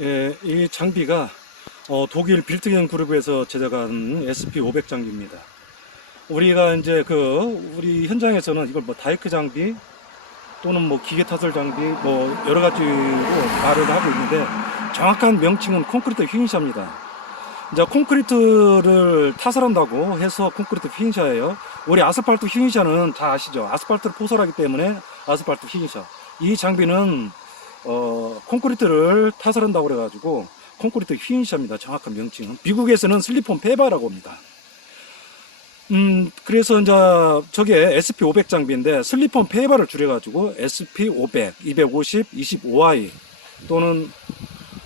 예, 이 장비가 독일 빌트겐 그룹에서 제작한 SP500 장비입니다. 우리가 이제 우리 현장에서는 이걸 뭐 다이크 장비 또는 뭐 기계 타설 장비 뭐 여러 가지로 말을 하고 있는데 정확한 명칭은 콘크리트 휘인샤입니다. 이제 콘크리트를 타설한다고 해서 콘크리트 휘인샤예요. 우리 아스팔트 휘인샤는 다 아시죠? 아스팔트를 포설하기 때문에 아스팔트 휘인샤. 이 장비는 콘크리트를 타설한다고 그래가지고 콘크리트 휘인샤입니다. 정확한 명칭은. 미국에서는 슬리폼 페바라고 합니다. 그래서 이제 저게 SP500 장비인데 슬리폼 페바를 줄여가지고 SP500, 250, 25i 또는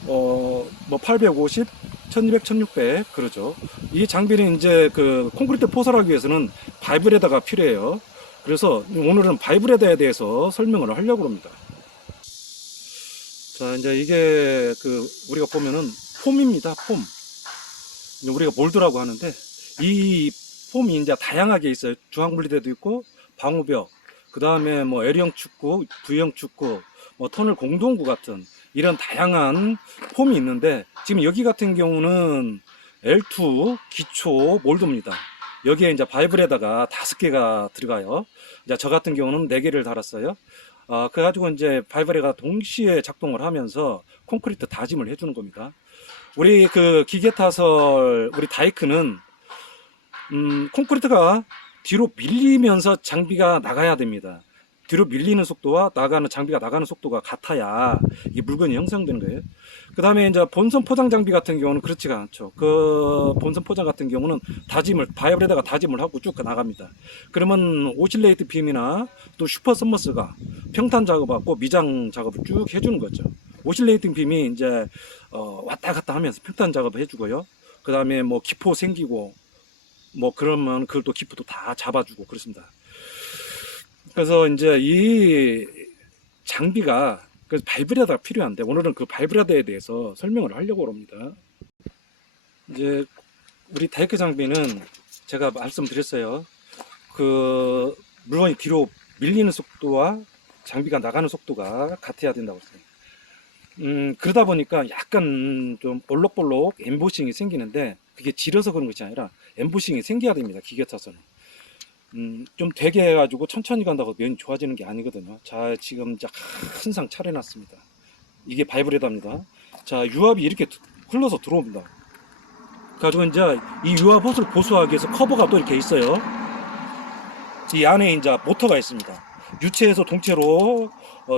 뭐 850, 1200, 1600 그러죠. 이 장비는 이제 그 콘크리트 포설하기 위해서는 바이브레더가 필요해요. 그래서 오늘은 바이브레더에 대해서 설명을 하려고 합니다. 자, 이제 이게 우리가 보면은 폼입니다. 폼. 우리가 몰드라고 하는데 이 폼이 이제 다양하게 있어요. 중앙분리대도 있고 방우벽, 그 다음에 뭐 L형 축구, V형 축구, 뭐 터널 공동구 같은 이런 다양한 폼이 있는데 지금 여기 같은 경우는 L2 기초 몰드입니다. 여기에 이제 바이브레더가 5개가 들어가요. 이제 저 같은 경우는 4개를 달았어요. 그래가지고 이제 바이브레더가 동시에 작동을 하면서 콘크리트 다짐을 해주는 겁니다. 우리 기계 타설, 우리 다이크는 콘크리트가 뒤로 밀리면서 장비가 나가야 됩니다. 뒤로 밀리는 속도와 장비가 나가는 속도가 같아야 이 물건이 형성되는 거예요. 그 다음에 이제 본선 포장 장비 같은 경우는 그렇지가 않죠. 그 본선 포장 같은 경우는 바이브레더가 다짐을 하고 쭉 나갑니다. 그러면 오실레이트 빔이나 또 슈퍼 썸머스가 평탄 작업하고 미장 작업을 쭉 해주는 거죠. 오실레이팅 빔이 이제 왔다 갔다 하면서 평탄 작업을 해주고요. 그 다음에 뭐 기포 생기고 뭐 그러면 그걸 또 기포도 다 잡아주고 그렇습니다. 그래서 이제 이 장비가 그래서 바이브레더가 필요한데 오늘은 그 바이브레더에 대해서 설명을 하려고 합니다. 이제 우리 다이크 장비는 제가 말씀드렸어요. 그 물건이 뒤로 밀리는 속도와 장비가 나가는 속도가 같아야 된다고 했어요. 그러다 보니까 약간 좀 볼록볼록 엠보싱이 생기는데 그게 지려서 그런 것이 아니라 엠보싱이 생겨야 됩니다. 기계 타서는. 좀 되게 해가지고 천천히 간다고 면이 좋아지는 게 아니거든요. 자, 지금 이제 큰 상 차려놨습니다. 이게 바이브레더입니다. 자, 유압이 이렇게 흘러서 들어옵니다. 가지고 이제 이 유압 헛을 보수하기 위해서 커버가 또 이렇게 있어요. 이 안에 이제 모터가 있습니다. 유체에서 동체로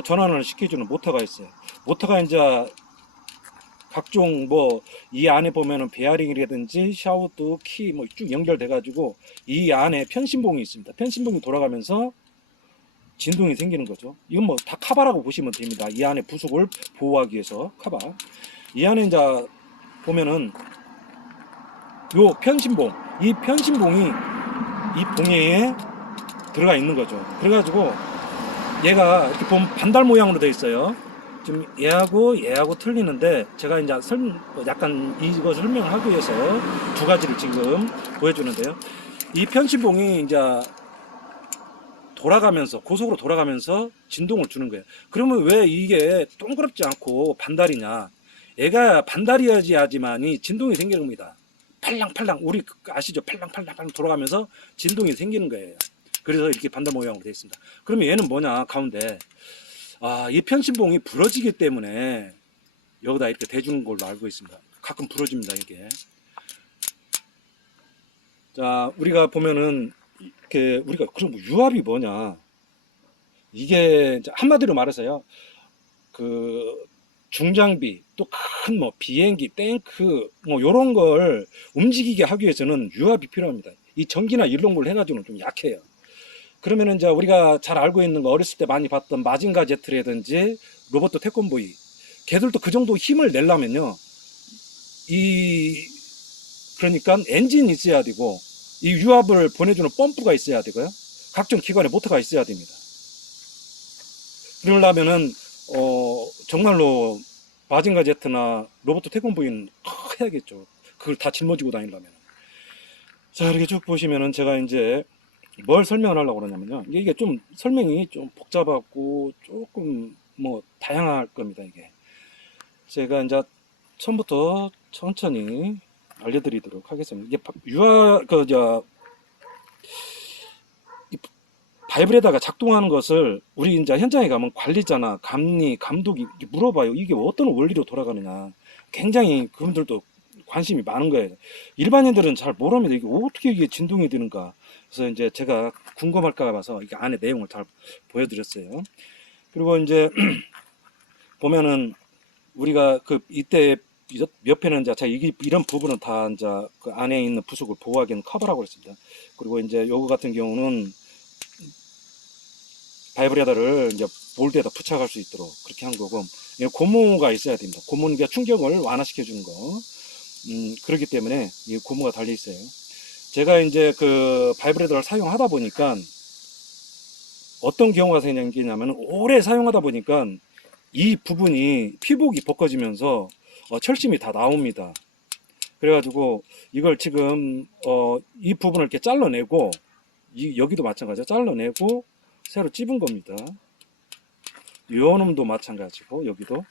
전환을 시켜주는 모터가 있어요. 모터가 이제 각종 뭐 이 안에 보면은 베어링이라든지 샤워도 키 뭐 쭉 연결돼 가지고 이 안에 편신봉이 있습니다. 편신봉이 돌아가면서 진동이 생기는 거죠. 이건 뭐 다 카바라고 보시면 됩니다. 이 안에 부속을 보호하기 위해서 카바. 이 안에 이제 보면은 요 편신봉, 이 편신봉이 이 봉에 들어가 있는 거죠. 그래가지고 얘가 이렇게 보면 반달 모양으로 되어 있어요. 좀 얘하고 틀리는데 제가 이제 약간 이거 설명을 하기 위해서 두 가지를 지금 보여주는데요. 이 편신봉이 이제 돌아가면서 고속으로 돌아가면서 진동을 주는 거예요. 그러면 왜 이게 동그랗지 않고 반달이냐? 얘가 반달이어야지만이 진동이 생기는 겁니다. 팔랑팔랑 우리 아시죠? 팔랑팔랑 돌아가면서 진동이 생기는 거예요. 그래서 이렇게 반달 모양으로 되어 있습니다. 그러면 얘는 뭐냐? 가운데 이 편신봉이 부러지기 때문에 여기다 이렇게 대주는 걸로 알고 있습니다. 가끔 부러집니다, 이게. 자, 우리가 보면은 이렇게 우리가 그럼 유압이 뭐냐? 이게 이제 한마디로 말해서요. 그 중장비 또 큰 뭐 비행기, 탱크 뭐 요런 걸 움직이게 하기 위해서는 유압이 필요합니다. 이 전기나 이런 걸 해가지고는 좀 약해요. 그러면은 이제 우리가 잘 알고 있는 거 어렸을 때 많이 봤던 마징가 제트라든지 로버트 태권보이 걔들도 그 정도 힘을 내려면요 그러니까 엔진이 있어야 되고 이 유압을 보내주는 펌프가 있어야 되고요 각종 기관에 모터가 있어야 됩니다. 그러려면은 정말로 마징가 제트나 로버트 태권보이는 해야겠죠. 그걸 다 짊어지고 다니려면. 자, 이렇게 쭉 보시면은 제가 이제 뭘 설명을 하려고 그러냐면요. 이게 좀 설명이 좀 복잡하고 조금 뭐 다양할 겁니다, 이게. 제가 이제 처음부터 천천히 알려드리도록 하겠습니다. 이게 유아 이 바이브레다가 작동하는 것을 우리 이제 현장에 가면 관리자나 감리, 감독이 물어봐요. 이게 어떤 원리로 돌아가느냐. 굉장히 그분들도 관심이 많은 거예요. 일반인들은 잘 모릅니다. 이게 어떻게 이게 진동이 되는가. 그래서 이제 제가 궁금할까 봐서 이게 안에 내용을 잘 보여드렸어요. 그리고 이제 보면은 우리가 이때 옆에는 이제 이런 부분은 다 이제 그 안에 있는 부속을 보호하기 위한 커버라고 했습니다. 그리고 이제 요거 같은 경우는 바이브레다를 이제 볼드에다 부착할 수 있도록 그렇게 한 거고, 고무가 있어야 됩니다. 고무는 충격을 완화시켜 주는 거. 그렇기 때문에 이 고무가 달려 있어요. 제가 이제 그 바이브레다를 사용하다 보니까 어떤 경우가 생기냐면, 오래 사용하다 보니까 이 부분이 피복이 벗겨지면서 철심이 다 나옵니다. 그래가지고 이걸 지금 이 부분을 이렇게 잘라내고, 여기도 마찬가지로 잘라내고 새로 찝은 겁니다. 요 놈도 마찬가지고 여기도.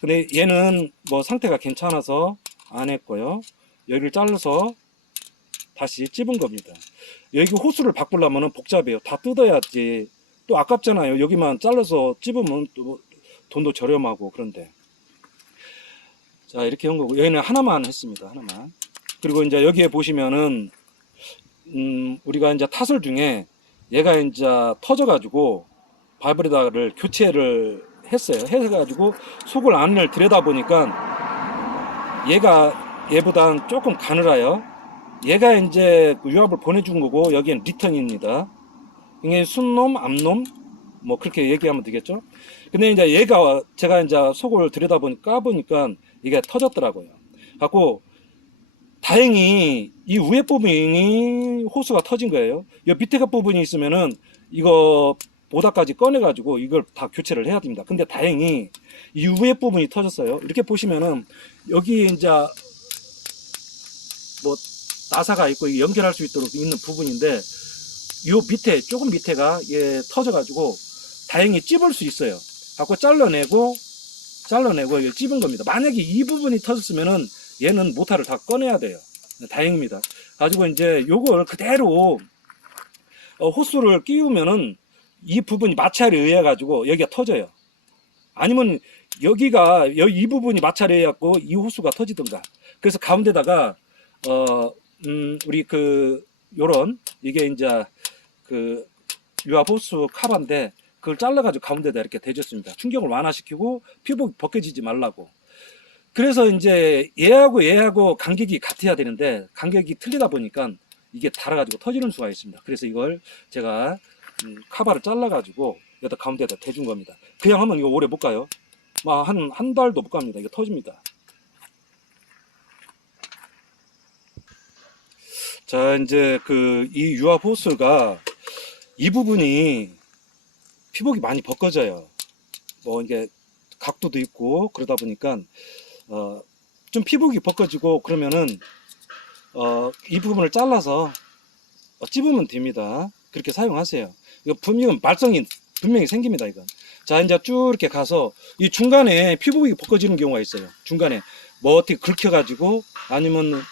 근데 얘는 뭐 상태가 괜찮아서 안 했고요. 여기를 잘라서 다시 찝은 겁니다. 여기 호수를 바꾸려면 복잡해요. 다 뜯어야지. 또 아깝잖아요. 여기만 잘라서 찝으면 또 돈도 저렴하고. 그런데 자, 이렇게 한 거고, 여기는 하나만 했습니다. 하나만. 그리고 이제 여기에 보시면은 우리가 이제 타설 중에 얘가 이제 터져가지고 바이브레다를 교체를 했어요. 해가지고 속을 안을 들여다보니까 얘보단 조금 가늘어요. 얘가 이제 유압을 보내준 거고, 여기는 리턴입니다. 이게 순놈, 암놈, 뭐 그렇게 얘기하면 되겠죠. 근데 이제 제가 이제 속을 까보니까 이게 터졌더라고요. 갖고 다행히 이 위에 부분이 호스가 터진 거예요. 이 밑에 부분이 있으면은 이거 보다까지 꺼내가지고 이걸 다 교체를 해야 됩니다. 근데 다행히 이 위에 부분이 터졌어요. 이렇게 보시면은 여기 이제 뭐 나사가 있고 연결할 수 있도록 있는 부분인데, 요 밑에 조금 밑에가 터져가지고 다행히 찝을 수 있어요. 갖고 잘라내고 이걸 찝은 겁니다. 만약에 이 부분이 터졌으면은 얘는 모터를 다 꺼내야 돼요. 다행입니다. 가지고 이제 요걸 그대로 호스를 끼우면은 이 부분이 마찰에 의해 가지고 여기가 터져요. 아니면 이 부분이 마찰에 의해 갖고 이 호스가 터지든가. 그래서 가운데다가 우리 요런 이게 이제 유압 호스 카바인데, 그걸 잘라가지고 가운데다 이렇게 대줬습니다. 충격을 완화시키고 피복이 벗겨지지 말라고. 그래서 이제 얘하고 간격이 같아야 되는데, 간격이 틀리다 보니까 이게 달아가지고 터지는 수가 있습니다. 그래서 이걸 제가 카바를 잘라가지고 여기다 가운데다 대준 겁니다. 그냥 하면 이거 오래 못 가요. 한 달도 못 갑니다. 이거 터집니다. 자, 이제 이 유압 호스가 이 부분이 피복이 많이 벗겨져요. 뭐 이게 각도도 있고 그러다 보니까 좀 피복이 벗겨지고 그러면은 이 부분을 잘라서 찝으면 됩니다. 그렇게 사용하세요. 이거 말썽이 분명히 생깁니다. 이건. 자, 이제 쭉 이렇게 가서 이 중간에 피복이 벗겨지는 경우가 있어요. 중간에 뭐 어떻게 긁혀가지고, 아니면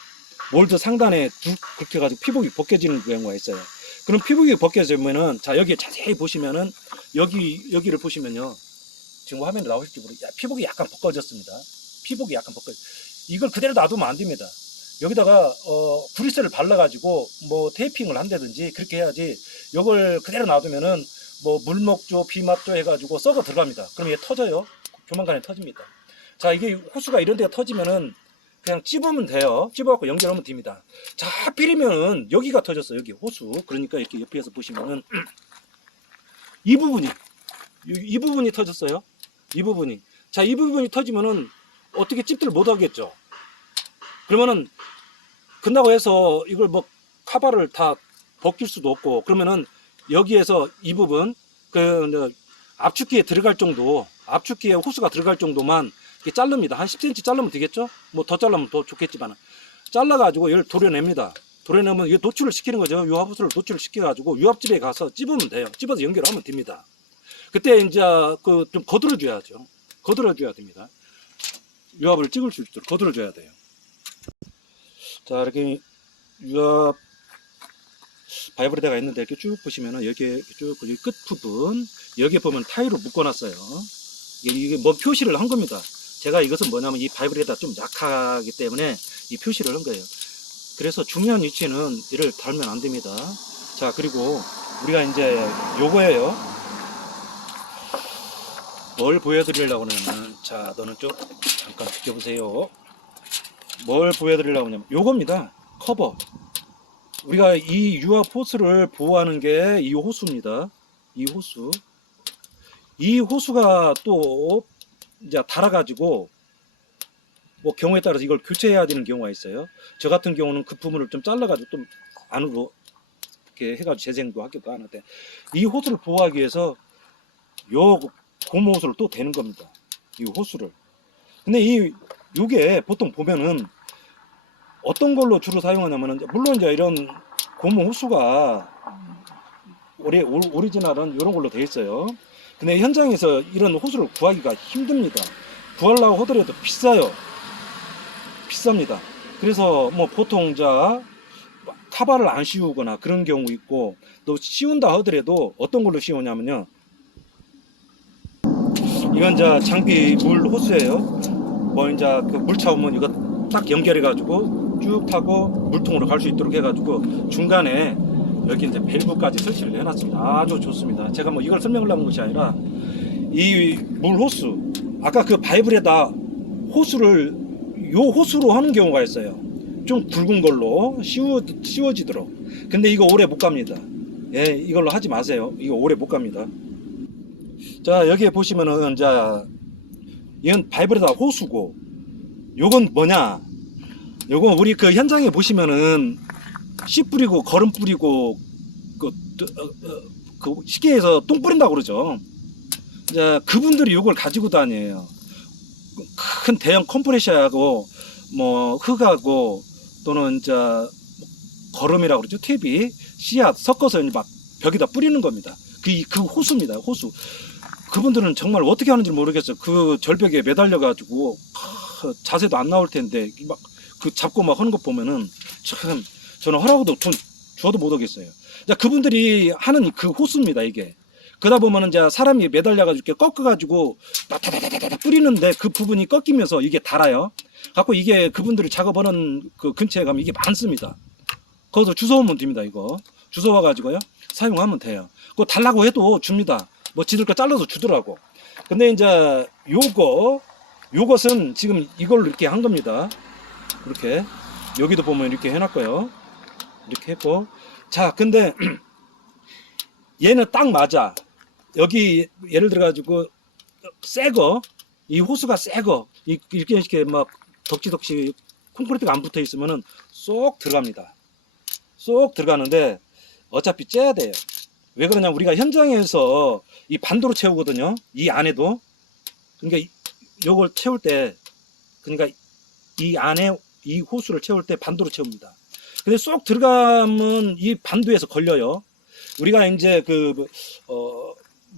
몰드 상단에 긁혀가지고 피복이 벗겨지는 경우가 있어요. 그럼 피복이 벗겨지면은, 자, 여기 자세히 보시면은 여기를 보시면요, 지금 화면에 나오실지 모르겠어요. 피복이 약간 벗겨졌습니다. 피복이 약간 이걸 그대로 놔두면 안 됩니다. 여기다가 구리스를 발라가지고 뭐 테이핑을 한다든지 그렇게 해야지. 이걸 그대로 놔두면은 뭐 물먹조, 비맞조 해가지고 썩어 들어갑니다. 그럼 얘 터져요. 조만간에 터집니다. 자, 이게 호수가 이런 데가 터지면은 그냥 찝으면 돼요. 찝어갖고 연결하면 됩니다. 자, 하필이면은 여기가 터졌어요. 여기 호수. 그러니까 이렇게 옆에서 보시면은 이 부분이 터졌어요. 이 부분이. 자, 이 부분이 터지면은 어떻게 찝들 못 하겠죠. 그러면은 끝나고 해서 이걸 뭐 카바를 다 벗길 수도 없고, 그러면은 여기에서 이 부분 압축기에 들어갈 정도, 압축기에 호스가 들어갈 정도만 이렇게 자릅니다. 한 10cm 자르면 되겠죠? 뭐 더 자르면 더 좋겠지만, 잘라가지고 이걸 도려냅니다. 도려내면 이거 노출을 시키는 거죠. 유압 호스를 노출을 시켜가지고 유압집에 가서 찝으면 돼요. 찝어서 연결하면 됩니다. 그때 이제 좀 거들어줘야죠. 거들어줘야 됩니다. 유압을 찍을 수 있도록 거들어줘야 돼요. 자, 이렇게 유압 바이브레다가 있는데 이렇게 쭉 보시면은 여기에 쭉 끝 부분 여기에 보면 타일로 묶어놨어요. 이게 뭐 표시를 한 겁니다. 제가 이것은 뭐냐면 이 바이브레다 좀 약하기 때문에 이 표시를 한 거예요. 그래서 중요한 위치는 이를 달면 안 됩니다. 자, 그리고 우리가 이제 요거예요. 뭘 보여드리려고 하냐면, 자, 너는 좀 잠깐 비켜보세요. 뭘 보여드리려고 하냐면 요겁니다. 커버. 우리가 이 유압 호스를 보호하는 게 이 호수입니다. 이 호수. 이 호수가 또 이제 달아가지고 뭐 경우에 따라서 이걸 교체해야 되는 경우가 있어요. 저 같은 경우는 그 부분을 좀 잘라가지고 좀 안으로 이렇게 해가지고 재생도 하기도 하는데, 이 호수를 보호하기 위해서 요 고무 호수를 또 대는 겁니다. 이 호수를. 근데 요게 보통 보면은 어떤 걸로 주로 사용하냐면은, 물론 이제 이런 고무 호수가 오리지널은 이런 걸로 되어 있어요. 근데 현장에서 이런 호수를 구하기가 힘듭니다. 구하려고 하더라도 비싸요. 비쌉니다. 그래서 뭐 보통 카바를 안 씌우거나 그런 경우 있고, 또 씌운다 하더라도 어떤 걸로 씌우냐면요, 이건 장비 물 호수예요. 뭐 이제 그 물 차오면 이거 딱 연결해 가지고 쭉 타고 물통으로 갈 수 있도록 해 가지고 중간에 여기 이제 밸브까지 설치를 해 놨습니다. 아주 좋습니다. 제가 뭐 이걸 설명을 하는 것이 아니라 이 물 호수, 아까 그 바이브레다 호수를 요 호수로 하는 경우가 있어요. 좀 굵은 걸로 씌워지도록. 근데 이거 오래 못 갑니다. 예, 이걸로 하지 마세요. 이거 오래 못 갑니다. 자, 여기에 보시면은 이건 바이브레다 호수고, 요건 뭐냐? 요건 우리 그 현장에 보시면은 씨 뿌리고 거름 뿌리고 그 시계에서 똥 뿌린다고 그러죠. 이제 그분들이 요걸 가지고 다녀요. 큰 대형 컴프레셔하고 뭐 흙하고 또는 이제 거름이라고 그러죠. 퇴비, 씨앗 섞어서 막 벽에다 뿌리는 겁니다. 그 호수입니다. 호수. 그분들은 정말 어떻게 하는지 모르겠어요. 그 절벽에 매달려 가지고 자세도 안 나올 텐데 막 그 잡고 막 하는 거 보면은 참 저는 허락도 좀 주어도 못 하겠어요. 그분들이 하는 그 호수입니다. 이게. 그러다 보면은 이제 사람이 매달려 가지고 이렇게 꺾어 가지고 다다다다다 뿌리는데 그 부분이 꺾이면서 이게 달아요. 갖고 이게 그분들이 작업하는 그 근처에 가면 이게 많습니다. 거기서 주워오면 됩니다. 이거 주워와 가지고요 사용하면 돼요. 그거 달라고 해도 줍니다. 뭐 지들 거 잘라서 주더라고. 근데 이제 요것은 지금 이걸로 이렇게 한 겁니다. 이렇게 여기도 보면 이렇게 해놨고요. 이렇게 했고, 자, 근데 얘는 딱 맞아. 여기 예를 들어 가지고 새거, 이 호수가 새거 이렇게 막 덕지덕지 콘크리트가 안 붙어 있으면은 쏙 들어갑니다. 쏙 들어가는데 어차피 째야 돼요. 왜 그러냐면 우리가 현장에서 이 반도로 채우거든요. 이 안에도. 그러니까 요걸 채울 때, 그러니까 이 안에 이 호수를 채울 때 반도로 채웁니다. 근데 쏙 들어가면 이 반도에서 걸려요. 우리가 이제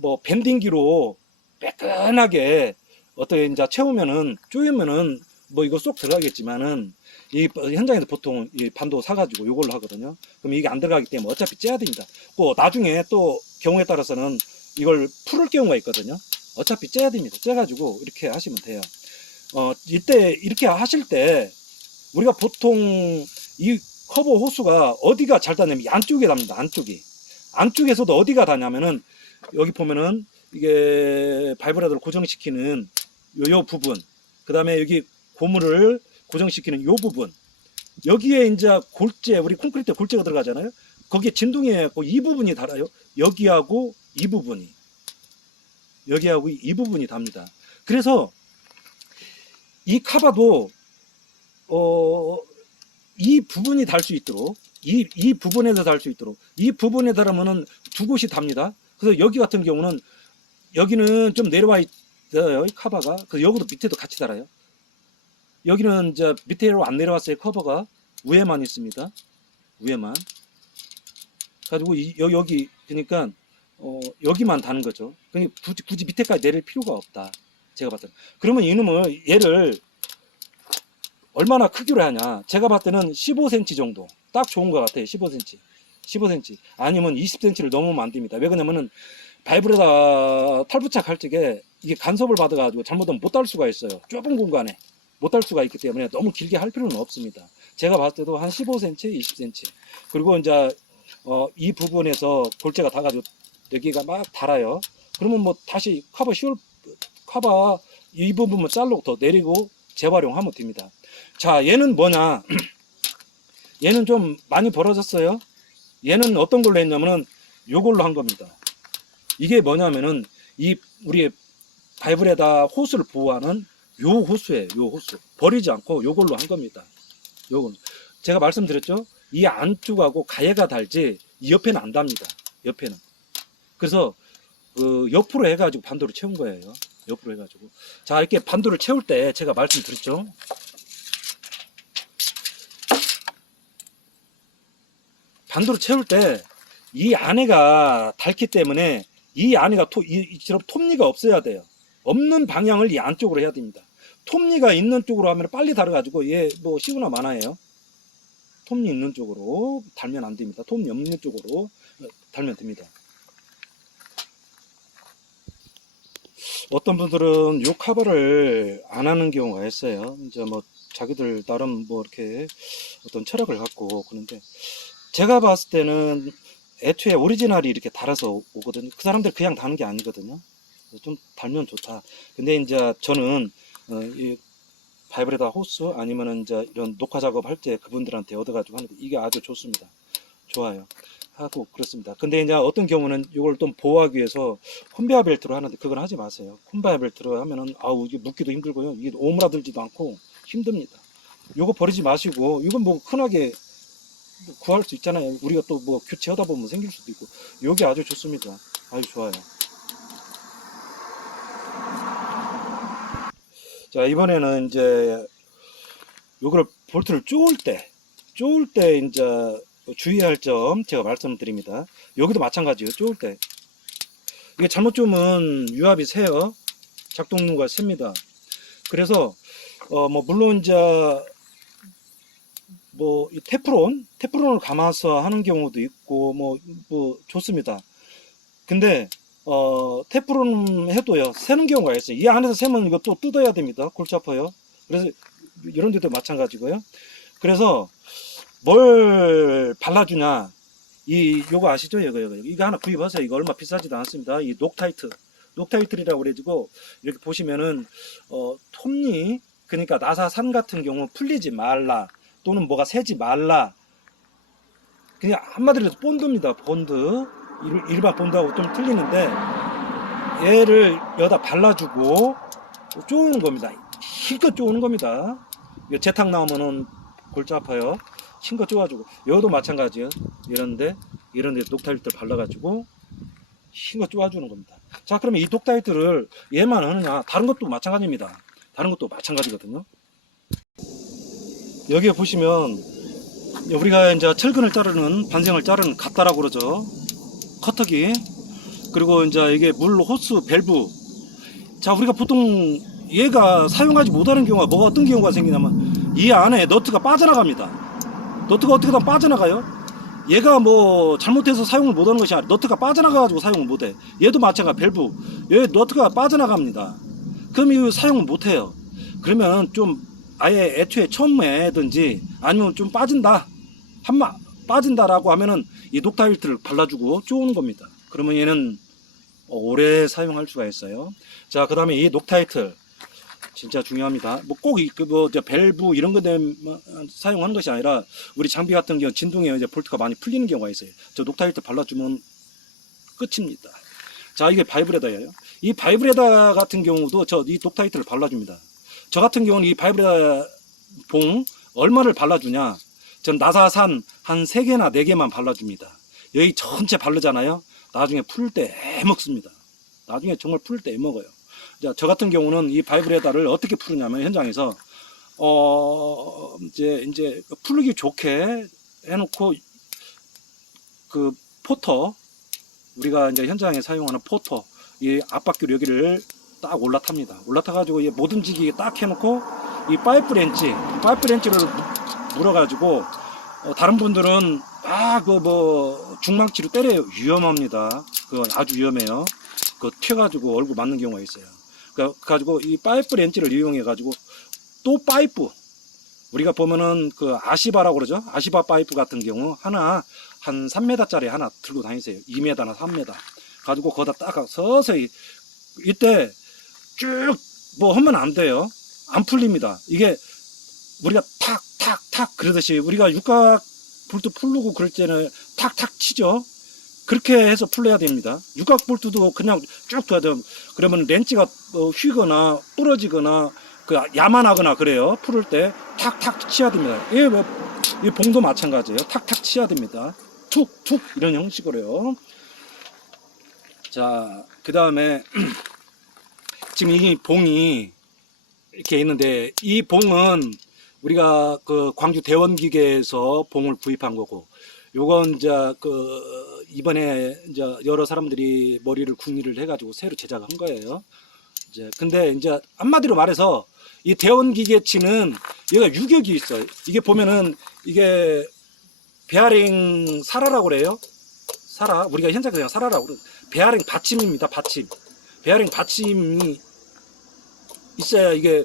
뭐 밴딩기로 매끈하게 어떻게 이제 채우면은 쪼이면은 뭐 이거 쏙 들어가겠지만은 이 현장에서 보통 이 반도 사가지고 요걸로 하거든요. 그럼 이게 안 들어가기 때문에 어차피 째야 됩니다. 또 나중에 또 경우에 따라서는 이걸 풀을 경우가 있거든요. 어차피 째야 됩니다. 째가지고 이렇게 하시면 돼요. 이때 이렇게 하실 때 우리가 보통 이 커버 호수가 어디가 잘 닿냐면 안쪽에 닿습니다. 안쪽에서도 어디가 닿냐면은 여기 보면은 이게 바이브레다를 고정시키는 요 부분, 그 다음에 여기 고무를 고정시키는 요 부분, 여기에 이제 골재, 우리 콘크리트 골재가 들어가잖아요. 거기에 진동이 있고 이 부분이 닿아요. 여기하고 이 부분이 닿습니다. 그래서 이 카바도 이 부분이 닿을 수 있도록, 이 부분에서 닿을 수 있도록, 이 부분에 닿으면은 두 곳이 닿습니다. 그래서 여기 같은 경우는 여기는 좀 내려와 있어요, 카바가. 그래서 여기도 밑에도 같이 달아요. 여기는 이제 밑으로 안 내려왔어요. 커버가 위에만 있습니다. 위에만. 가지고 여기 그러니까 여기만 다는 거죠. 그러니까 굳이 밑에까지 내릴 필요가 없다. 제가 봤을 때. 그러면 이놈을 얘를 얼마나 크기로 하냐. 제가 봤을 때는 15cm 정도. 딱 좋은 것 같아요. 15cm. 15cm. 아니면 20cm를 넘으면 안 됩니다. 왜 그러냐면은 바이브에다 탈부착 할 적에 이게 간섭을 받아가지고 잘못하면 못 달 수가 있어요. 좁은 공간에 못 달 수가 있기 때문에 너무 길게 할 필요는 없습니다. 제가 봤을 때도 한 15cm, 20cm. 그리고 이제 이 부분에서 돌체가 닿아가지고 여기가 막 달아요. 그러면 뭐 다시 커버 이 부분만 자르고 더 내리고 재활용하면 됩니다. 자, 얘는 뭐냐? 얘는 좀 많이 벌어졌어요. 얘는 어떤 걸로 했냐면은 요걸로 한 겁니다. 이게 뭐냐면은 이 우리 바이블에다 호스를 보호하는 요 호스예요. 요 호스. 버리지 않고 요걸로 한 겁니다. 요건 제가 말씀드렸죠? 이 안쪽하고 가해가 달지 이 옆에는 안 답니다. 옆에는. 그래서 그 옆으로 해가지고 반도를 채운 거예요. 옆으로 해가지고. 자, 이렇게 반도를 채울 때 제가 말씀드렸죠? 반도를 채울 때 이 안에가 닳기 때문에 이 안에가 이처럼 톱니가 없어야 돼요. 없는 방향을 이 안쪽으로 해야 됩니다. 톱니가 있는 쪽으로 하면 빨리 달아가지고 얘 뭐 시구나 마나예요. 톱니 있는 쪽으로 달면 안 됩니다. 톱니 없는 쪽으로 달면 됩니다. 어떤 분들은 요 커버를 안 하는 경우가 있어요. 이제 뭐 자기들 나름 뭐 이렇게 어떤 철학을 갖고 그런데 제가 봤을 때는 애초에 오리지널이 이렇게 달아서 오거든요. 그 사람들 그냥 다는 게 아니거든요. 좀 달면 좋다. 근데 이제 저는 이 바이브레다 호스 아니면은 이제 이런 녹화 작업 할 때 그분들한테 얻어가지고 하는데 이게 아주 좋습니다. 좋아요. 하고 그렇습니다. 근데 이제 어떤 경우는 이걸 좀 보호하기 위해서 콘베어 벨트로 하는데 그건 하지 마세요. 콘베어 벨트로 하면은 아우 이게 묶기도 힘들고요. 이게 오므라들지도 않고 힘듭니다. 요거 버리지 마시고 이건 뭐 흔하게 뭐 구할 수 있잖아요. 우리가 또 뭐 교체하다 보면 생길 수도 있고 요게 아주 좋습니다. 아주 좋아요. 자, 이번에는 이제 요거를 볼트를 쪼을 때 이제 주의할 점 제가 말씀드립니다. 여기도 마찬가지예요. 쪼을 때 이게 잘못 쪼면 유압이 새요. 작동료가 셉니다. 그래서 뭐 물론 이제 뭐 이 테프론을 감아서 하는 경우도 있고 뭐 좋습니다. 근데 테프론 해도요 새는 경우가 있어요. 이 안에서 새면 이거 또 뜯어야 됩니다. 골치 아파요. 그래서 이런 데도 마찬가지고요. 그래서 뭘 발라주냐 요거 아시죠? 이거 하나 구입하세요. 이거 얼마 비싸지도 않습니다. 이 녹타이틀이라고 그래가지고 이렇게 보시면은 톱니 그러니까 나사산 같은 경우 풀리지 말라 또는 뭐가 새지 말라 그냥 한마디로 해서 본드입니다. 본드 일반 본드하고 좀 틀리는데 얘를 여기다 발라주고 쪼는 겁니다. 힘껏 쪼는 겁니다. 재탕 나오면은 골치 아파요. 힘껏 쪼아주고 여기도 마찬가지예요. 이런데 녹타이틀 발라가지고 힘껏 쪼아주는 겁니다. 자, 그러면 이 녹타이틀을 얘만 하느냐? 다른 것도 마찬가지입니다. 다른 것도 마찬가지거든요. 여기에 보시면 우리가 이제 철근을 자르는 반생을 자르는 갓다라고 그러죠. 커터기. 그리고 이제 이게 물 호스 밸브. 자, 우리가 보통 얘가 사용하지 못하는 경우가 뭐가 어떤 경우가 생기냐면 이 안에 너트가 빠져나갑니다. 너트가 어떻게든 빠져나가요. 얘가 뭐 잘못해서 사용을 못하는 것이 아니라 너트가 빠져나가가지고 사용을 못해. 얘도 마찬가지 밸브. 얘 너트가 빠져나갑니다. 그럼 이거 사용을 못해요. 그러면 좀 아예 애초에 처음에든지 아니면 좀 빠진다라고 하면은 이 녹타이틀을 발라주고 쪼는 겁니다. 그러면 얘는 오래 사용할 수가 있어요. 자, 그 다음에 이 녹타이틀 진짜 중요합니다. 뭐 꼭 밸브 이런 거 때문에 사용하는 것이 아니라 우리 장비 같은 경우 진동에 이제 볼트가 많이 풀리는 경우가 있어요. 저 녹타이틀 발라주면 끝입니다. 자, 이게 바이브레다예요. 이 바이브레다 같은 경우도 이 녹타이틀을 발라줍니다. 저 같은 경우는 이 바이브레다 봉 얼마를 발라주냐? 전 나사산 한 3개나 4개만 발라줍니다. 여기 전체 바르잖아요. 나중에 풀 때 애먹습니다. 나중에 정말 풀 때 애먹어요. 자, 저 같은 경우는 이 바이브레다를 어떻게 풀느냐면 현장에서 이제 풀기 좋게 해놓고 그 포터 우리가 이제 현장에 사용하는 포터 이 앞바퀴로 여기를 딱 올라탑니다. 올라타가지고 못 움직이게 딱 해놓고 이 파이프 렌치를 물어가지고 다른 분들은 그 뭐 중망치로 때려요. 위험합니다. 그건 아주 위험해요. 그 튀어가지고 얼굴 맞는 경우가 있어요. 그래가지고 이 파이프 렌치를 이용해가지고 또 파이프, 우리가 보면은 그 아시바라고 그러죠. 아시바 파이프 같은 경우 하나 한 3m짜리 하나 들고 다니세요. 2m나 3m 가지고 거기다 딱 서서히, 이때 쭉 뭐 하면 안 돼요. 안 풀립니다. 이게 우리가 탁탁탁 그러듯이 우리가 육각 볼트 풀르고 그럴 때는 탁탁 치죠. 그렇게 해서 풀려야 됩니다. 육각 볼트도 그냥 쭉 둬야 돼요. 그러면 렌치가 휘거나 부러지거나 그 야만하거나 그래요. 풀을 때 탁탁 치야 됩니다. 이 봉도 마찬가지예요. 탁탁 치야 됩니다. 툭툭 이런 형식으로요. 자, 그 다음에 지금 이 봉이 이렇게 있는데, 이 봉은 우리가 그 광주 대원기계에서 봉을 구입한 거고, 요건 이제 그 이번에 이제 여러 사람들이 머리를 궁리를 해가지고 새로 제작한 거예요. 이제 근데 이제 한마디로 말해서 이 대원기계치는 얘가 유격이 있어요. 이게 보면은 이게 베어링 사라라고 그래요. 사라, 우리가 현장에서 그냥 사라라고 그래요. 베어링 받침입니다. 받침. 베어링 받침이 있어야 이게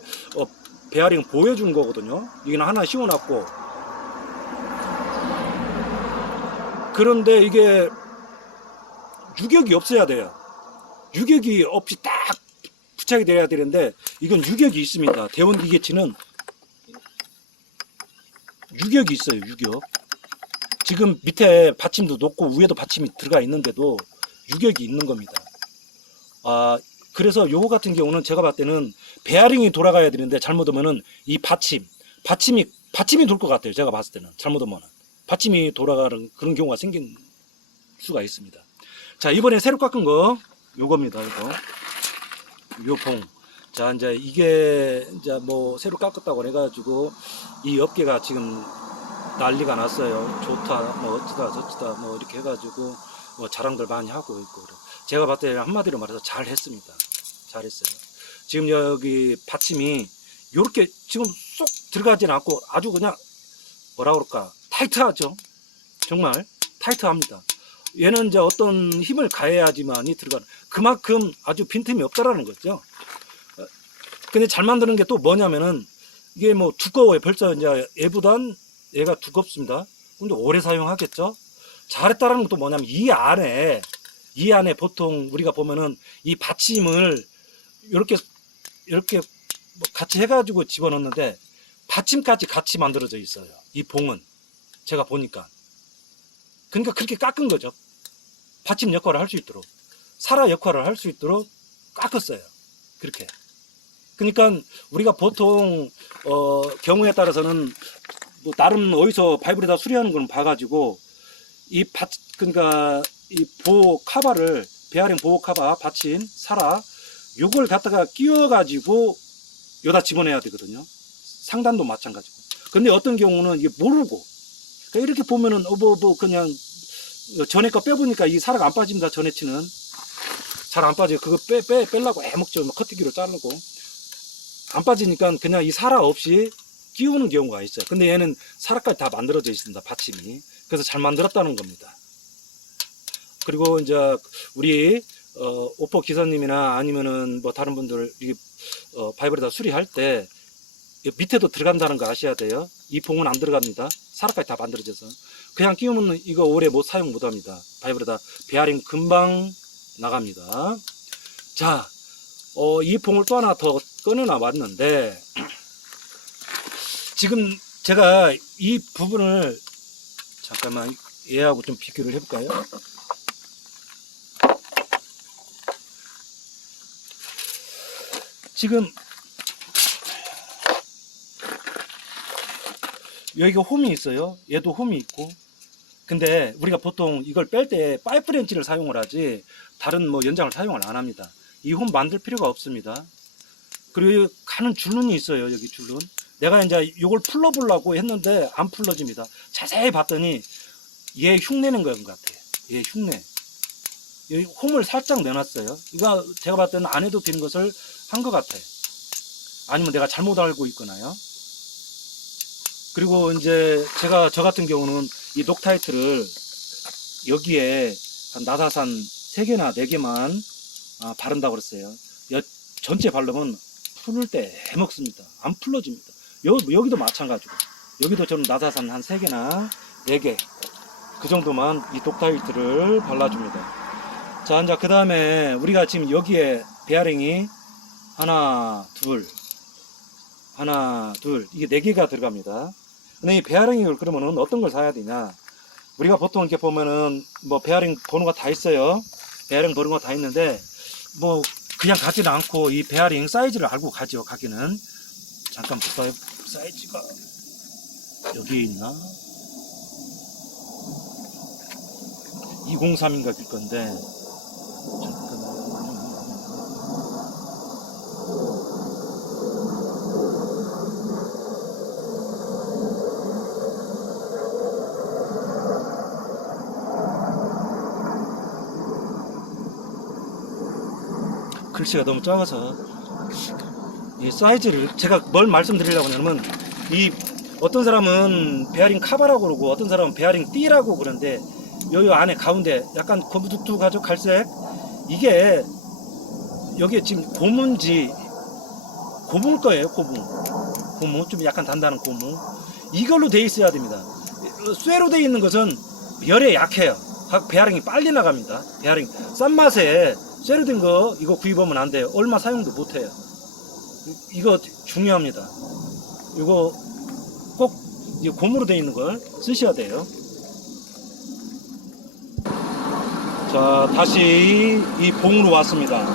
베어링 보여준 거거든요. 이게 하나 씌워놨고, 그런데 이게 유격이 없어야 돼요. 유격이 없이 딱 부착이 돼야 되는데, 이건 유격이 있습니다. 대원기계치는 유격이 있어요. 유격. 지금 밑에 받침도 높고 위에도 받침이 들어가 있는데도 유격이 있는 겁니다. 그래서 요거 같은 경우는 제가 봤을 때는 베어링이 돌아가야 되는데 잘못하면은 이 받침이 돌 것 같아요. 제가 봤을 때는 잘못하면 받침이 돌아가는 그런 경우가 생긴 수가 있습니다. 자, 이번에 새로 깎은 거 요겁니다. 요 봉. 자, 이제 이게 이제 뭐 새로 깎았다고 해가지고 이 업계가 지금 난리가 났어요. 좋다, 뭐 어쩌다 저쩌다 뭐 이렇게 해가지고 뭐 자랑들 많이 하고 있고. 제가 봤을 때 한마디로 말해서 잘했습니다. 잘했어요. 지금 여기 받침이 요렇게 지금 쏙 들어가진 않고 아주 그냥 뭐라 그럴까, 타이트하죠. 정말 타이트합니다. 얘는 이제 어떤 힘을 가해야지만이 들어가는, 그만큼 아주 빈틈이 없다라는 거죠. 근데 잘 만드는 게 또 뭐냐면은 이게 뭐 두꺼워요. 벌써 이제 얘가 두껍습니다. 근데 오래 사용하겠죠. 잘했다라는 것도 뭐냐면 이 안에 보통 우리가 보면은 이 받침을 이렇게 뭐 같이 해가지고 집어넣는데 받침까지 같이 만들어져 있어요. 이 봉은 제가 보니까. 그러니까 그렇게 깎은 거죠. 받침 역할을 할 수 있도록, 사라 역할을 할 수 있도록 깎았어요. 그렇게. 그러니까 우리가 보통 경우에 따라서는 뭐 나름 어디서 바이브에다 수리하는 걸 봐가지고 그러니까 이 보호 카바를, 베어링 보호 카바 받침 사라 요걸 갖다가 끼워가지고 여기다 집어내야 되거든요. 상단도 마찬가지고. 근데 어떤 경우는 이게 모르고, 그러니까 이렇게 보면은 그냥 전에 거 빼보니까 이 사라가 안 빠집니다. 전에 치는 잘 안 빠져요. 그거 빼려고 애먹죠. 커트기로 자르고 안 빠지니까 그냥 이 사라 없이 끼우는 경우가 있어요. 근데 얘는 사라까지 다 만들어져 있습니다. 받침이. 그래서 잘 만들었다는 겁니다. 그리고 이제 우리 오퍼 기사님이나 아니면은 뭐 다른 분들 바이브에다 수리할 때 밑에도 들어간다는 거 아셔야 돼요. 이 봉은 안 들어갑니다. 사라까지 다 만들어져서. 그냥 끼우면 이거 오래 사용 못 합니다. 바이브에다 베어링 금방 나갑니다. 자, 이 봉을 또 하나 더 꺼내놔 왔는데, 지금 제가 이 부분을 잠깐만 얘하고 좀 비교를 해볼까요? 지금 여기가 홈이 있어요. 얘도 홈이 있고. 근데 우리가 보통 이걸 뺄 때 파이프 렌치를 사용을 하지 다른 뭐 연장을 사용을 안 합니다. 이 홈 만들 필요가 없습니다. 그리고 가는 줄눈이 있어요. 여기 줄눈. 내가 이제 이걸 풀러보려고 했는데 안 풀러집니다. 자세히 봤더니 얘 흉내낸 것 같아요. 얘 흉내. 여기 홈을 살짝 내놨어요. 이거 제가 봤을 때는 안 해도 되는 것을 한 것 같아요. 아니면 내가 잘못 알고 있거나요. 그리고 이제 저 같은 경우는 이 녹타이트를 여기에 한 나사산 3개나 4개만 바른다고 그랬어요. 전체 바르면 풀을 때 해먹습니다. 안 풀러집니다. 여기도 마찬가지고, 여기도 저는 나사산 한 3개나 4개 그 정도만 이 녹타이트를 발라줍니다. 자, 이제 그 다음에 우리가 지금 여기에 베어링이 하나, 둘, 이게 4개가 들어갑니다. 근데 이 베어링을 그러면은 어떤 걸 사야 되냐? 우리가 보통 이렇게 보면은 뭐 베어링 번호가 다 있어요. 베어링 번호가 다 있는데 뭐 그냥 가지는 않고 이 베어링 사이즈를 알고 가죠. 가기는 잠깐 볼까요? 사이즈가 여기에 있나? 203인가 길 건데 잠깐만요. 글씨가 너무 작아서 이 사이즈를 제가 뭘 말씀드리려고 하냐면, 이 어떤 사람은 베어링 카바라고 그러고 어떤 사람은 베어링 띠라고 그러는데, 요 안에 가운데 약간 거무뚝뚝하죠, 갈색. 이게 여기에 지금 고무인지 고무일 거예요. 고무 좀 약간 단단한 고무, 이걸로 돼 있어야 됩니다. 쇠로 돼 있는 것은 열에 약해요. 베어링이 빨리 나갑니다. 베어링 싼 맛에 쇠로 된 거 이거 구입하면 안 돼요. 얼마 사용도 못 해요. 이거 중요합니다. 이거 꼭 고무로 돼 있는 걸 쓰셔야 돼요. 자, 다시 이 봉으로 왔습니다.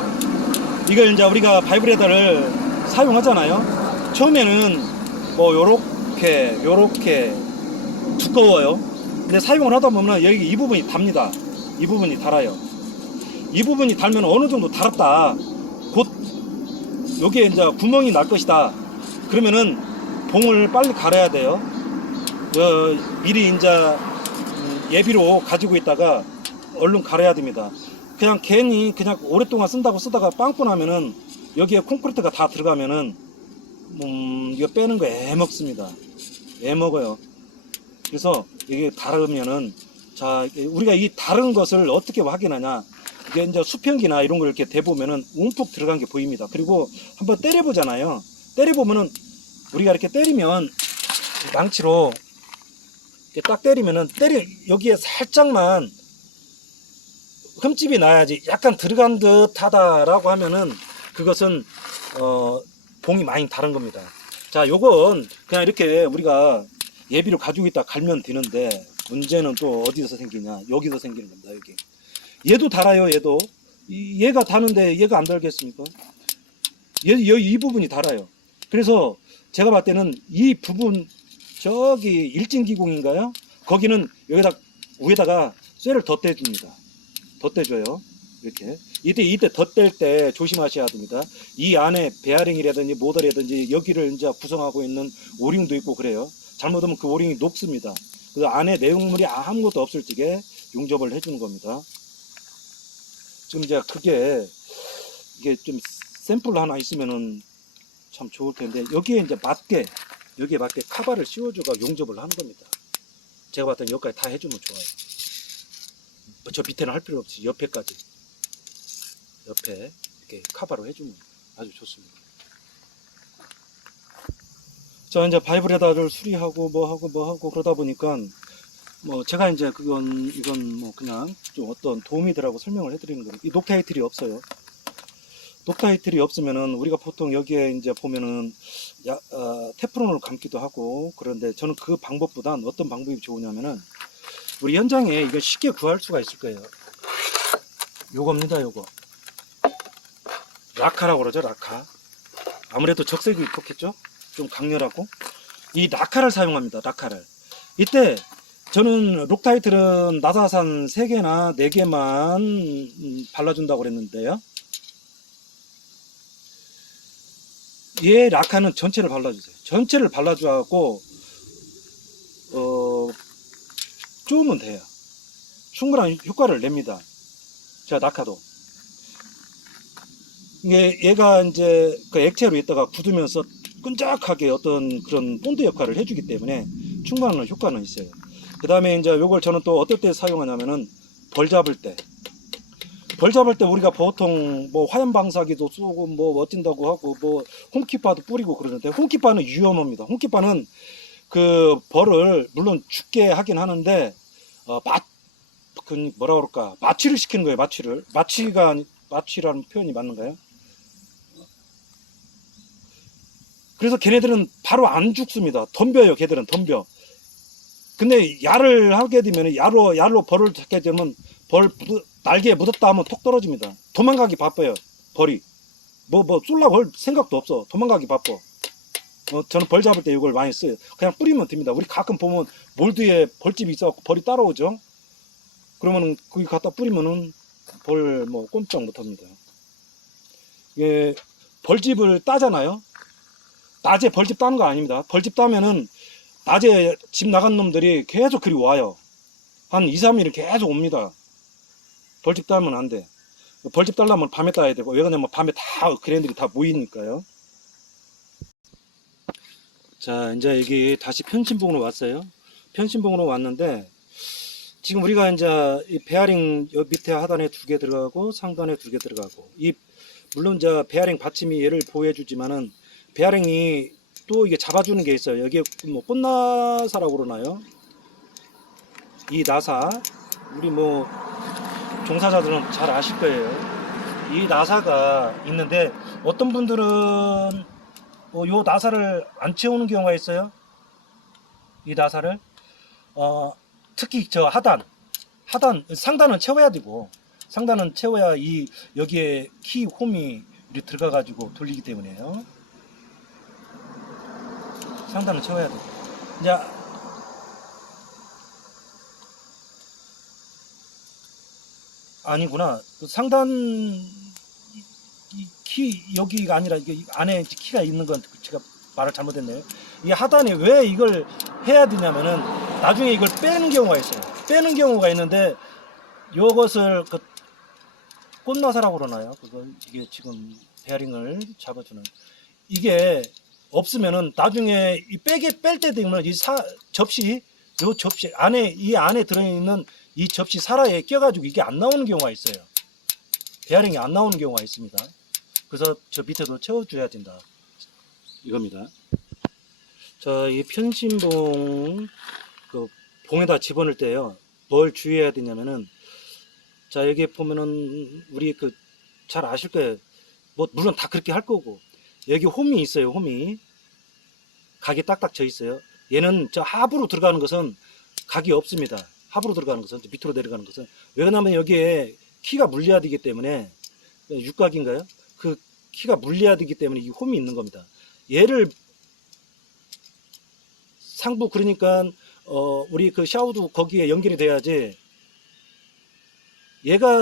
이걸 이제 우리가 바이브레더를 사용하잖아요. 처음에는 뭐 요렇게 두꺼워요. 근데 사용을 하다 보면 여기 이 부분이 답니다. 이 부분이 달아요. 이 부분이 달면 어느 정도 달았다, 곧 여기에 이제 구멍이 날 것이다, 그러면은 봉을 빨리 갈아야 돼요. 미리 이제 예비로 가지고 있다가 얼른 갈아야 됩니다. 그냥 괜히 그냥 오랫동안 쓴다고 쓰다가 빵꾸 나면은 여기에 콘크리트가 다 들어가면은 이거 빼는 거 애먹습니다. 애먹어요. 그래서 이게 다르면은, 자, 우리가 이 다른 것을 어떻게 확인하냐? 이게 이제 수평기나 이런 걸 이렇게 대보면은 움푹 들어간 게 보입니다. 그리고 한번 때려보잖아요. 때려보면은 우리가 이렇게 때리면 망치로 이렇게 딱 때리면은 여기에 살짝만 흠집이 나야지, 약간 들어간 듯 하다라고 하면은 그것은 봉이 많이 다른 겁니다. 자, 요건 그냥 이렇게 우리가 예비로 가지고 있다 갈면 되는데, 문제는 또 어디서 생기냐? 여기서 생기는 겁니다. 여기. 얘도 달아요. 얘가 다는데 얘가 안 달겠습니까? 이 부분이 달아요. 그래서 제가 봤을 때는 이 부분, 저기 일진기공인가요? 거기는 여기다 위에다가 쇠를 덧대줍니다. 덧대줘요. 이렇게. 이때 덧댈 때 조심하셔야 됩니다. 이 안에 베어링이라든지 모터라든지 여기를 이제 구성하고 있는 오링도 있고 그래요. 잘못하면 그 오링이 녹습니다. 그 안에 내용물이 아무것도 없을 적에 용접을 해주는 겁니다. 지금 이제 이게 좀 샘플 하나 있으면은 참 좋을 텐데, 여기에 맞게 카바를 씌워줘가 용접을 하는 겁니다. 제가 봤더니 여기까지 다 해주면 좋아요. 저 밑에는 할 필요 없이 옆에 이렇게 카바로 해주면 아주 좋습니다. 자, 이제 바이브레더를 수리하고 뭐하고 그러다 보니까 제가 이제 이건 그냥 좀 어떤 도움이 되라고 설명을 해드리는 거예요. 이 녹타이틀이 없어요. 녹타이틀이 없으면은 우리가 보통 여기에 이제 보면은 테프론을 감기도 하고, 그런데 저는 그 방법보단 어떤 방법이 좋으냐면은, 우리 현장에 이거 쉽게 구할 수가 있을 거예요. 요겁니다. 요거 라카라고 그러죠. 라카. 아무래도 적색이 좋겠죠. 좀 강렬하고, 이 라카를 사용합니다. 라카를. 이때 저는 록타이틀은 나사산 3개나 4개만 발라준다고 그랬는데요. 얘 라카는 전체를 발라주세요. 전체를 발라주고 쪼으면 돼요. 충분한 효과를 냅니다. 자, 라카도 이게 얘가 이제 그 액체로 있다가 굳으면서 끈적하게 어떤 그런 본드 역할을 해주기 때문에 충분한 효과는 있어요. 그 다음에 이제 요걸 저는 또 어떨 때 사용하냐면은 벌 잡을 때. 벌 잡을 때 우리가 보통 뭐 화염 방사기도 쏘고 뭐 어쩐다고 하고 뭐 홈키파도 뿌리고 그러는데 홈키파는 위험합니다. 홈키파는 그 벌을 물론 죽게 하긴 하는데 그 뭐라 그럴까 마취를 시키는 거예요. 마취라는 표현이 맞는가요? 그래서 걔네들은 바로 안 죽습니다. 덤벼요. 걔들은 덤벼. 근데 야를 하게 되면 야로 벌을 잡게 되면 날개에 묻었다 하면 톡 떨어집니다. 도망가기 바빠요. 벌이 뭐 쏠라고 할 생각도 없어. 도망가기 바빠. 저는 벌 잡을 때 이걸 많이 써요. 그냥 뿌리면 됩니다. 우리 가끔 보면 몰드에 벌집이 있어갖고 벌이 따라오죠. 그러면은 거기 갖다 뿌리면은 벌 뭐 꼼짝 못합니다. 이게 벌집을 따잖아요. 낮에 벌집 따는 거 아닙니다. 벌집 따면은 낮에 집 나간 놈들이 계속 그리 와요. 한 2, 3일 계속 옵니다. 벌집 따면 안 돼. 벌집 따려면 밤에 따야 되고, 왜 그러냐면 밤에 다 걔네들이 다 모이니까요. 자, 이제 여기 다시 편신봉으로 왔어요. 편신봉으로 왔는데, 지금 우리가 이제 이 베어링 요 밑에 하단에 2개 들어가고 상단에 2개 들어가고, 물론 이제 베어링 받침이 얘를 보호해주지만은 베어링이 또 이게 잡아주는 게 있어요. 여기에 뭐 꽃나사라고 그러나요? 이 나사, 우리 뭐 종사자들은 잘 아실 거예요. 이 나사가 있는데 어떤 분들은 요 나사를 안 채우는 경우가 있어요. 이 나사를 특히 저 하단 상단은 채워야 되고 상단은 채워야 이 여기에 키 홈이 들어가 가지고 돌리기 때문에요. 상단은 채워야 돼. 이제 아니구나. 그 상단 키 여기가 아니라 이게 안에 키가 있는 건 제가 말을 잘못했네요. 이 하단에 왜 이걸 해야 되냐면은 나중에 이걸 빼는 경우가 있어요. 빼는 경우가 있는데 이것을 그 꽃나사라고 그러나요? 그걸 이게 지금 베어링을 잡아주는 이게 없으면은 나중에 이 뺄 때 되면 접시 요 접시 안에 이 안에 들어있는 이 접시 사라에 껴가지고 이게 안 나오는 경우가 있어요. 베어링이 안 나오는 경우가 있습니다. 그래서 저 밑에도 채워줘야 된다. 이겁니다. 자, 이 편신봉 그 봉에다 집어넣을 때요. 뭘 주의해야 되냐면은 자 여기 보면은 우리 그 잘 아실 거예요. 뭐 물론 다 그렇게 할 거고 여기 홈이 있어요. 홈이 각이 딱딱 져 있어요. 얘는 저 하부로 들어가는 것은 각이 없습니다. 하부로 들어가는 것은 밑으로 내려가는 것은 왜 그러냐면 여기에 키가 물려야 되기 때문에 육각인가요? 그 키가 물려야 되기 때문에 이 홈이 있는 겁니다. 얘를 상부 그러니까 우리 그 샤워도 거기에 연결이 돼야지 얘가